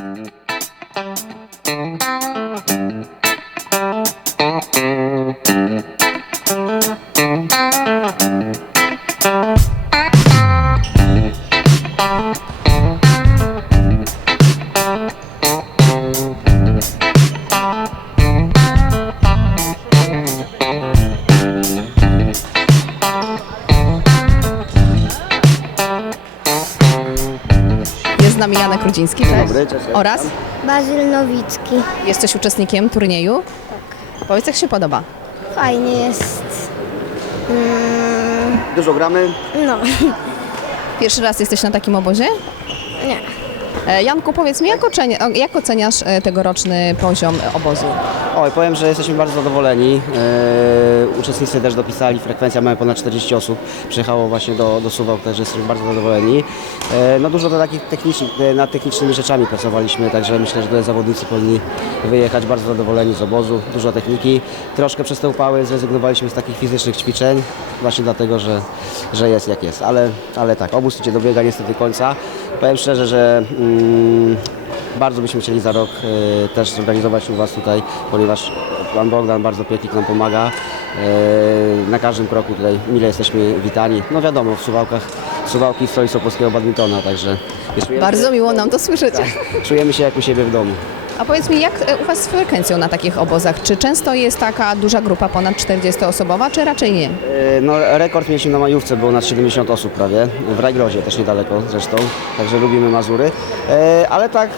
Jest z nami Janek Rudziński cześć. dobry, cześć. oraz Bazyl Nowicki. jesteś uczestnikiem turnieju. Tak. Powiedz, jak się podoba. Fajnie jest. Mm, Dużo gramy. no, Pierwszy raz jesteś na takim obozie? E, Janku, powiedz mi, jak, ocenia, jak oceniasz e, tegoroczny poziom obozu? Oj, powiem, że jesteśmy bardzo zadowoleni. E, uczestnicy też dopisali, frekwencja mamy ponad 40 osób. Przyjechało właśnie do, do Suwałk, także jesteśmy bardzo zadowoleni. E, no dużo takich technicznych, nad technicznymi rzeczami pracowaliśmy, także myślę, że zawodnicy powinni wyjechać bardzo zadowoleni z obozu. Dużo techniki. Troszkę przez te upały zrezygnowaliśmy z takich fizycznych ćwiczeń, właśnie dlatego, że, że jest jak jest. Ale, ale tak, obóz idzie dobiega niestety końca. Powiem szczerze, że mm, bardzo byśmy chcieli za rok e, też zorganizować u Was tutaj, ponieważ Pan Bogdan bardzo pięknie nam pomaga. E, na każdym kroku tutaj mile jesteśmy witani. No wiadomo, w Suwałkach, Suwałki stolicą polskiego badmintona, także Bardzo miło nam to słyszeć. czujemy się jak u siebie w domu. A powiedz mi, jak e, u Was z frekwencją na takich obozach? Czy często jest taka duża grupa ponad 40-osobowa, czy raczej nie? E, No, rekord mieliśmy na majówce, było nas 70 osób prawie, w Rajgrodzie też niedaleko zresztą, także lubimy Mazury, e, ale tak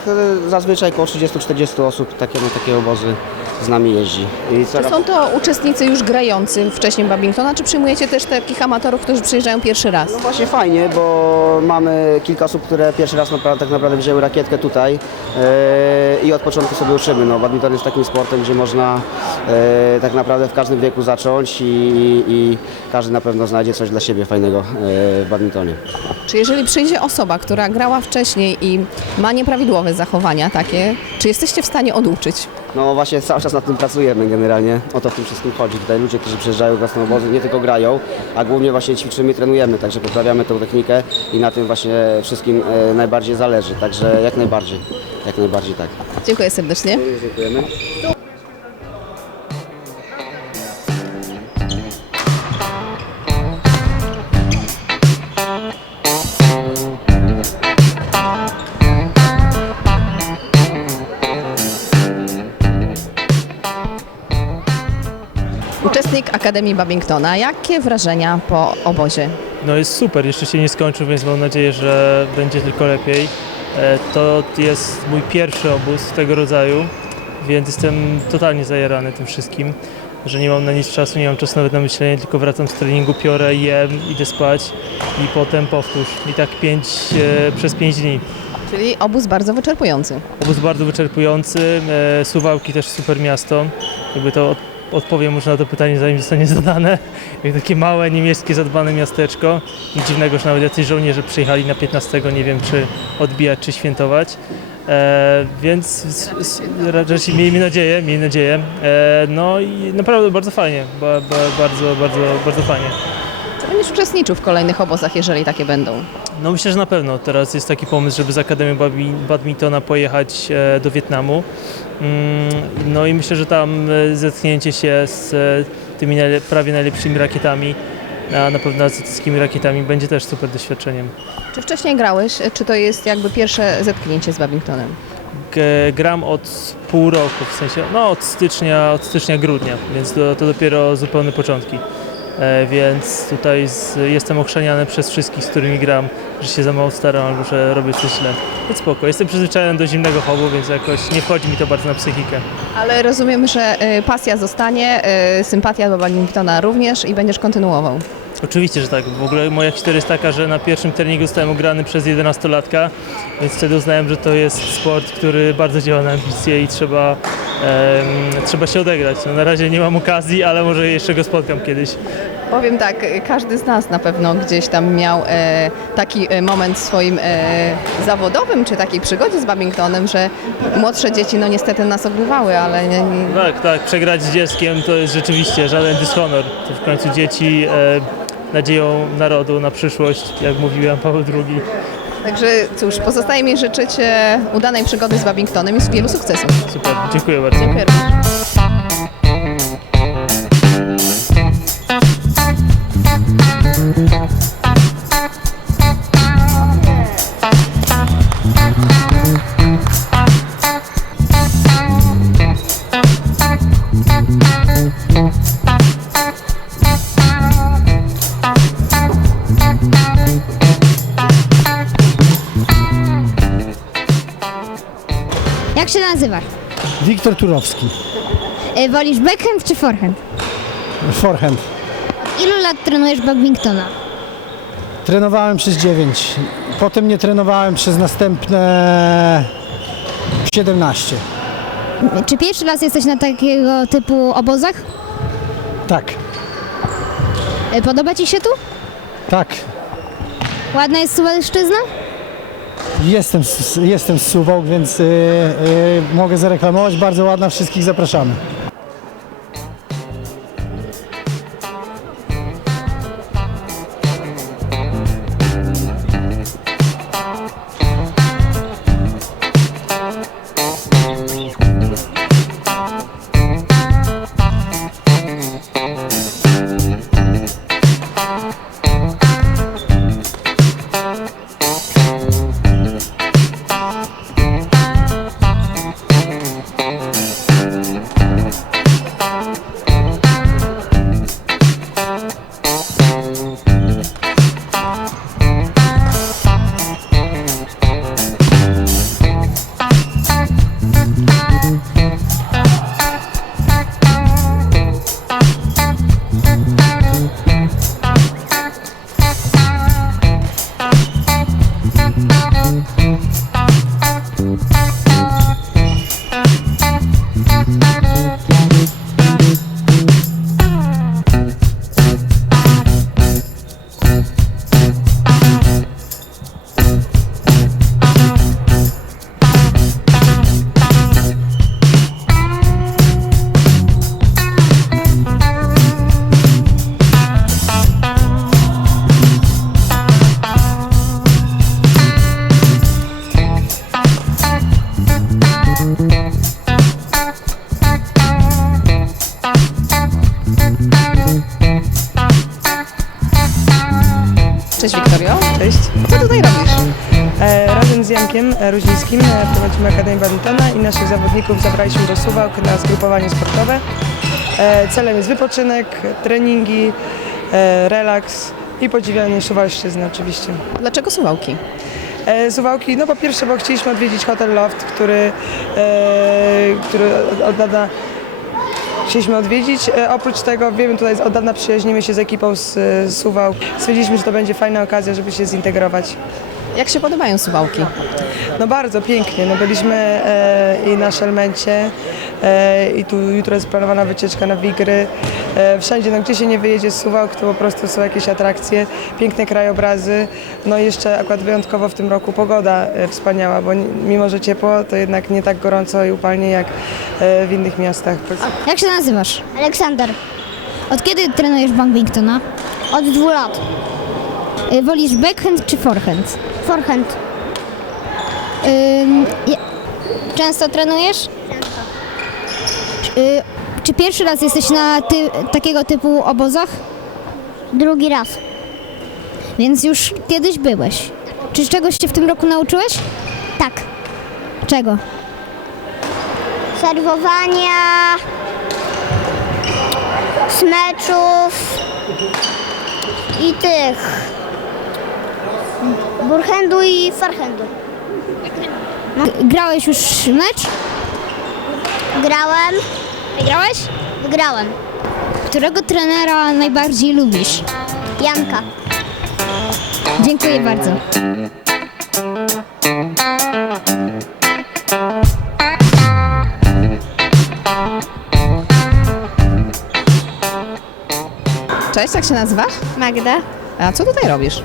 zazwyczaj około 30-40 osób takie, na takie obozy z nami jeździ. I Czy są to uczestnicy już grający wcześniej badmintona, czy przyjmujecie też takich amatorów, którzy przyjeżdżają pierwszy raz? No właśnie fajnie, bo mamy kilka osób, które pierwszy raz napra- tak naprawdę wzięły rakietkę tutaj e, i od początku sobie uczymy. No, badminton jest takim sportem, gdzie można e, tak naprawdę w każdym wieku zacząć i, i każdy na pewno znajdzie coś dla siebie fajnego e, w badmintonie. Czy jeżeli przyjdzie osoba, która grała wcześniej i ma nieprawidłowe zachowania takie, czy jesteście w stanie oduczyć? No właśnie cały czas nad tym pracujemy generalnie, o to w tym wszystkim chodzi. Tutaj ludzie, którzy przyjeżdżają w na obozy nie tylko grają, a głównie właśnie ćwiczymy i trenujemy, także poprawiamy tę technikę i na tym właśnie wszystkim e, najbardziej zależy, także jak najbardziej, jak najbardziej tak. Dziękuję serdecznie. Dziękujemy. Akademii Babingtona. Jakie wrażenia po obozie? No jest super, jeszcze się nie skończył, więc mam nadzieję, że będzie tylko lepiej. E, To jest mój pierwszy obóz tego rodzaju, więc jestem totalnie zajarany tym wszystkim, że nie mam na nic czasu, nie mam czasu nawet na myślenie, tylko wracam z treningu, piorę, jem, idę spać i potem powtórz. I tak pięć, e, przez pięć dni. Czyli obóz bardzo wyczerpujący. Obóz bardzo wyczerpujący, e, Suwałki też super miasto. Jakby to odpowiem może na to pytanie zanim zostanie zadane. Jak takie małe niemieckie zadbane miasteczko. Nic dziwnego, że nawet jacyś żołnierze przyjechali na 15, nie wiem czy odbijać czy świętować. E, więc raczej miejmy nadzieję, miejmy nadzieję. E, no i naprawdę bardzo fajnie, ba, ba, bardzo, bardzo, bardzo fajnie. Będziesz uczestniczył w kolejnych obozach, jeżeli takie będą? No myślę, że na pewno. Teraz jest taki pomysł, żeby z Akademią Badmi- Badmintona pojechać e, do Wietnamu. Mm, No i myślę, że tam e, zetknięcie się z e, tymi prawie najlepszymi rakietami, a na pewno azjatyckimi rakietami będzie też super doświadczeniem. Czy wcześniej grałeś? Czy to jest jakby pierwsze zetknięcie z Babingtonem? G- Gram od pół roku, w sensie no od stycznia, od stycznia grudnia, więc to, to dopiero zupełne początki. E, więc tutaj z, jestem ochrzaniany przez wszystkich, z którymi gram, że się za mało staram albo że robię coś źle. Więc spoko. Jestem przyzwyczajony do zimnego chowu, więc jakoś nie wchodzi mi to bardzo na psychikę. Ale rozumiem, że y, pasja zostanie, y, sympatia do Babingtona również i będziesz kontynuował. Oczywiście, że tak. W ogóle moja historia jest taka, że na pierwszym treningu zostałem ugrany przez 11-latka, więc wtedy uznałem, że to jest sport, który bardzo działa na ambicje i trzeba, trzeba się odegrać. No, na razie nie mam okazji, ale może jeszcze go spotkam kiedyś. Powiem tak, każdy z nas na pewno gdzieś tam miał e, taki e, moment w swoim e, zawodowym, czy takiej przygodzie z Babingtonem, że młodsze dzieci no niestety nas ogrywały, ale nie, Tak, tak, przegrać z dzieckiem to jest rzeczywiście żaden dyshonor. To w końcu dzieci e, nadzieją narodu na przyszłość, jak mówił Jan Paweł II. Także cóż, pozostaje mi życzyć e, udanej przygody z Babingtonem i wielu sukcesów. Super, dziękuję bardzo. Dziękuję nazywasz? Wiktor Turowski, Y, Wolisz backhand czy forehand? forehand. Ilu lat trenujesz badmintona? Trenowałem przez 9, potem nie trenowałem przez następne 17. Czy pierwszy raz jesteś na takiego typu obozach? Tak, Y, Podoba Ci się tu? tak. Ładna jest Suwalszczyzna? Jestem, z- jestem z Suwałk, więc y, y, mogę zareklamować. Bardzo ładna, wszystkich zapraszamy. Cześć Wiktorio. Cześć. Co tutaj robisz? E, razem z Jankiem e, Ruzińskim e, prowadzimy Akademię Badmintona i naszych zawodników zabraliśmy do Suwałk na zgrupowanie sportowe. E, celem jest wypoczynek, treningi, e, relaks i podziwianie Suwalszczyzny oczywiście. Dlaczego Suwałki? E, Suwałki, no po pierwsze, bo chcieliśmy odwiedzić Hotel Loft, który, e, który od- od dawna chcieliśmy odwiedzić. E, oprócz tego wiemy, tutaj od dawna przyjaźnimy się z ekipą z, z Suwałk. Stwierdziliśmy, że to będzie fajna okazja, żeby się zintegrować. Jak się podobają Suwałki? No bardzo pięknie. No byliśmy e, i na Szelmencie e, i tu jutro jest planowana wycieczka na Wigry. E, wszędzie, no gdzie się nie wyjedzie z Suwałk, to po prostu są jakieś atrakcje, piękne krajobrazy. No i jeszcze akurat wyjątkowo w tym roku pogoda e, wspaniała, bo mimo, że ciepło, to jednak nie tak gorąco i upalnie jak e, w innych miastach. Jak się nazywasz? Aleksander, Od kiedy trenujesz badmintona? od dwóch lat. Wolisz backhand czy forehand? Forehand. Ym, je- Często trenujesz? Y, Czy pierwszy raz jesteś na ty, takiego typu obozach? Drugi raz. Więc już kiedyś byłeś. Czy czegoś się w tym roku nauczyłeś? Tak. Czego? Serwowania, smeczów i tych. Burhendu i forehandu. G- Grałeś już mecz? Grałem, Grałeś? grałem. Którego trenera najbardziej lubisz? Janka. Dziękuję bardzo. Cześć, jak się nazywasz? Magda. A co tutaj robisz?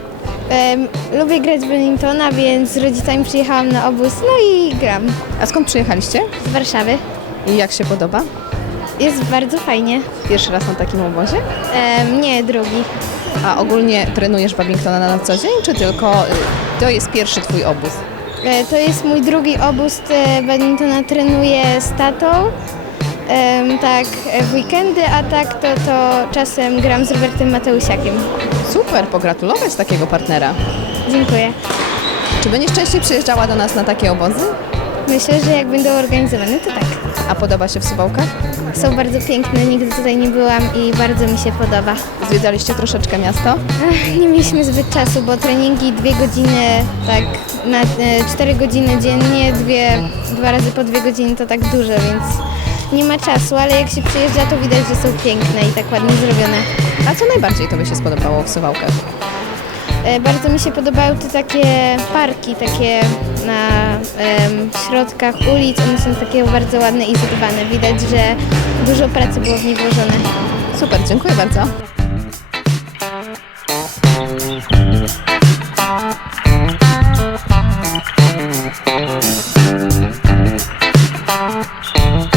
Em, lubię grać w badmintona, więc z rodzicami przyjechałam na obóz, no i gram A skąd przyjechaliście? z Warszawy. I jak się podoba? Jest bardzo fajnie. Pierwszy raz na takim obozie? Em, nie, drugi. A ogólnie trenujesz badmintona na co dzień, czy tylko y, to jest pierwszy twój obóz? E, To jest mój drugi obóz e, badmintona. Trenuję z tatą. em, tak e, w weekendy, a tak to, to czasem gram z Robertem Mateusiakiem. Super, pogratulować takiego partnera. Dziękuję. Czy będziesz częściej przyjeżdżała do nas na takie obozy? Myślę, że jak będą organizowane, to tak. A podoba się w Suwałkach? Są bardzo piękne, nigdy tutaj nie byłam i bardzo mi się podoba. Zwiedzaliście troszeczkę miasto? Nie mieliśmy zbyt czasu, bo treningi dwie godziny, tak na e, cztery godziny dziennie, dwie, dwa razy po dwie godziny to tak dużo, więc nie ma czasu, ale jak się przyjeżdża, to widać, że są piękne i tak ładnie zrobione. A co najbardziej Tobie się spodobało w Suwałkach? E, Bardzo mi się podobają te takie parki, takie na środkach ulic, one są takie bardzo ładne i zadbane. Widać, że dużo pracy było w nie włożone. Super, dziękuję bardzo. To jest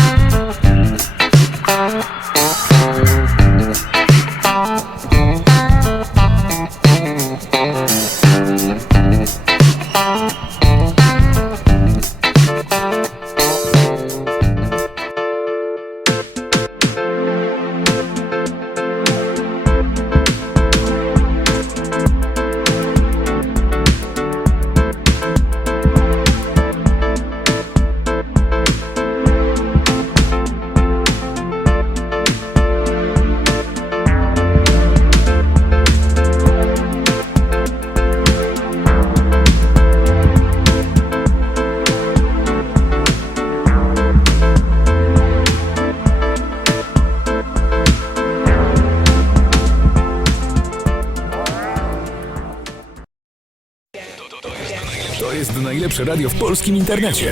najlepsze radio w polskim internecie.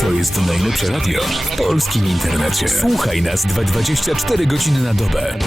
To jest najlepsze radio w polskim internecie. Słuchaj nas 2- 24 godziny na dobę.